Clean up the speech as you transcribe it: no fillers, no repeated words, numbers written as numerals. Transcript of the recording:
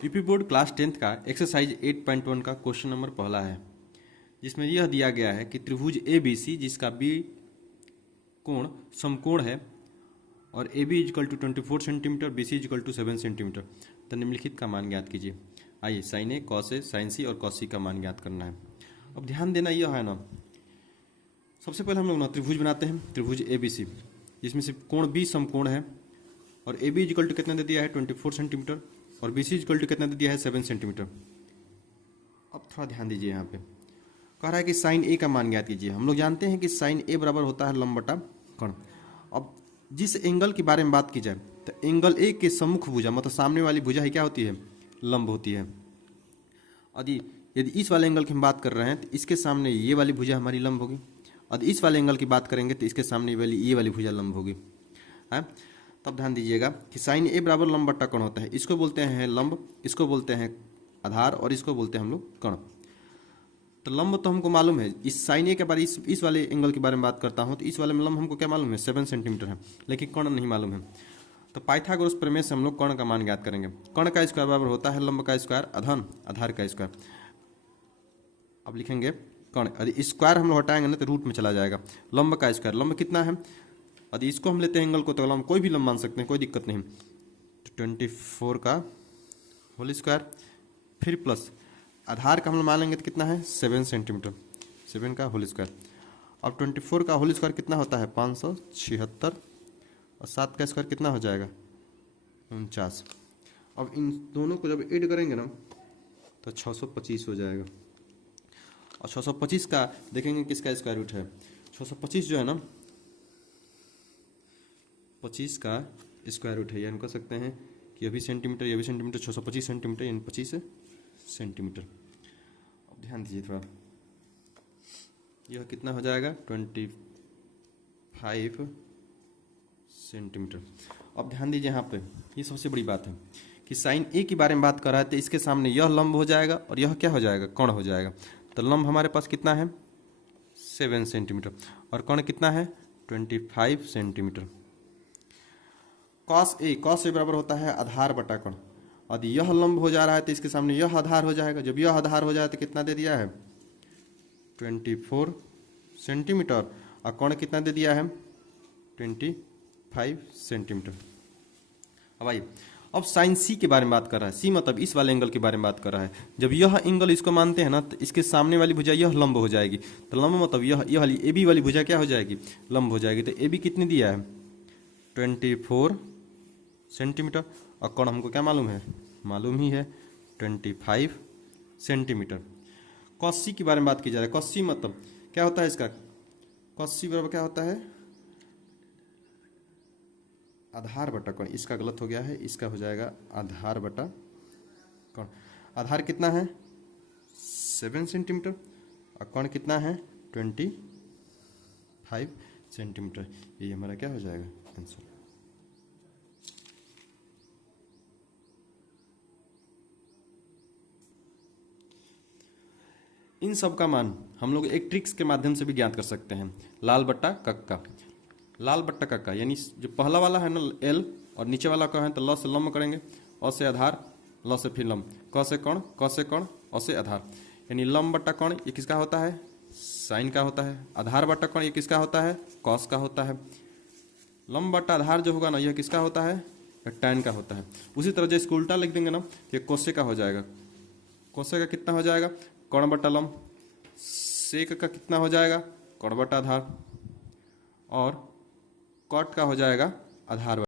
UP board class 10th का exercise 8.1 का question number पहला है, जिसमें यह दिया गया है कि त्रिभुज ए बी सी जिसका बी कोण समकोण है और A B equal to 24 centimetre, B C equal to 7 centimetre, तो निम्नलिखित का मान ज्ञात कीजिए। आइए sine A, cos A, sine C और कॉस सी का मान ज्ञात करना है। अब ध्यान देना यह है ना, सबसे पहले हम लोग ना त्रिभुज बनाते हैं, त्रिभुज ए बी सी, जिसमें से कोण बी समकोण है और ए बी इजकल टू कितना दे दिया है 24 सेंटीमीटर और बी सी इजकल टू कितना दे दिया है 7 सेंटीमीटर। अब थोड़ा ध्यान दीजिए, यहाँ पे कह रहा है कि साइन ए का मान ज्ञात कीजिए। हम लोग जानते हैं कि साइन ए बराबर होता है लंब बटा कोण। अब जिस एंगल के बारे में बात की जाए तो एंगल ए के सम्मुख भुजा मतलब सामने वाली भुजा ही क्या होती है, लंब होती है। यदि इस वाले एंगल की हम बात कर रहे हैं तो इसके सामने ये वाली भुजा हमारी लंब होगी, और इस वाले एंगल की बात करेंगे तो इसके सामने ये वाली भुजा लंब होगी है। तब ध्यान दीजिएगा कि साइन ए बराबर लंब बट्टा कोण होता है। इसको बोलते हैं लंब, इसको बोलते हैं आधार और इसको बोलते हैं हम लोग कोण। तो लंब तो हमको मालूम है, इस साइन ए के बारे इस वाले एंगल के बारे में बात करता हूँ तो इस वाले में लंब हमको क्या मालूम है 7 सेंटीमीटर है, लेकिन कोण नहीं मालूम है। तो पाइथागोरस प्रमेय से हम लोग कोण का मान ज्ञात करेंगे। कोण का स्क्वायर बराबर होता है लंब का स्क्वायर अधन आधार का स्क्वायर। अब लिखेंगे कोण, यदि स्क्वायर हम लोग हटाएंगे ना तो रूट में चला जाएगा। लंब का स्क्वायर, लंब कितना है, यदि इसको हम लेते हैं एंगल को तो लंब कोई भी लंब मान सकते हैं, कोई दिक्कत नहीं। तो 24 का होल स्क्वायर फिर प्लस आधार का हम लोग मान लेंगे तो कितना है 7 सेंटीमीटर, 7 का होल स्क्वायर। अब 24 का होल स्क्वायर कितना होता है 576 और 7 का स्क्वायर कितना हो जाएगा 49। अब इन दोनों को जब ऐड करेंगे ना तो 625 हो जाएगा। और 625 का देखेंगे किसका स्क्वायर रूट है, 625 जो है ना 25 का स्क्वायर रूट है, यानी कह सकते हैं कि ये भी सेंटीमीटर ये भी सेंटीमीटर, 625 सेंटीमीटर यानी 25 सेंटीमीटर। अब ध्यान दीजिए थोड़ा, यह कितना हो जाएगा 25 सेंटीमीटर। अब ध्यान दीजिए यहाँ पे, ये सबसे बड़ी बात है कि साइन ए के बारे में बात कर रहा है तो इसके सामने यह लंब हो जाएगा और यह क्या हो जाएगा कोण हो जाएगा। तो लंब हमारे पास कितना है 7 सेंटीमीटर और कोण कितना है 25 सेंटीमीटर। कॉस ए बराबर होता है आधार बटा कोण। यदि यह लंब हो जा रहा है तो इसके सामने यह आधार हो जाएगा। जब यह आधार हो जाए तो कितना दे दिया है 24 सेंटीमीटर और कोण कितना दे दिया है 25 सेंटीमीटर। अब आइए, अब साइन सी के बारे में बात कर रहा है। सी मतलब इस वाले एंगल के बारे में बात कर रहा है। जब यह एंगल इसको मानते हैं ना तो इसके सामने वाली भुजा यह लंब हो जाएगी। तो लंब मतलब यह वाली ए बी वाली भुजा क्या हो जाएगी लंब हो जाएगी। तो ए बी कितनी दिया है 24 सेंटीमीटर और कोण हमको क्या मालूम है, मालूम ही है 25 सेंटीमीटर। कॉस सी के बारे में बात की जा रही है। कॉस सी मतलब क्या होता है इसका, कॉस सी बराबर क्या होता है आधार बटा कोण। इसका गलत हो गया है, इसका हो जाएगा आधार बटा कोण। आधार कितना है 7 सेंटीमीटर और कोण कितना है 25 सेंटीमीटर। ये हमारा क्या हो जाएगा आंसर। इन सब का मान हम लोग एक ट्रिक्स के माध्यम से भी ज्ञात कर सकते हैं। लाल बट्टा कक्का, लाल बट्टा कक्का यानी जो पहला वाला है ना एल और नीचे वाला का है तो ल से लंब करेंगे, अ से आधार, ल से फिर लंब, क से कोण, क से कोण, अ से आधार। यानी लंब बट्टा कोण ये किसका होता है साइन का होता है। आधार बट्टा कोण ये किसका होता है कॉस का होता है। लंब बट्टा आधार जो होगा ना यह किसका होता है टैन का होता है। उसी तरह जैसे उल्टा लिख देंगे ना ये कोसे का हो जाएगा। कोसे का कितना हो जाएगा कोण बट्टा लंब। सेक का कितना हो जाएगा कोण बट्टा आधार और कॉट का हो जाएगा आधार।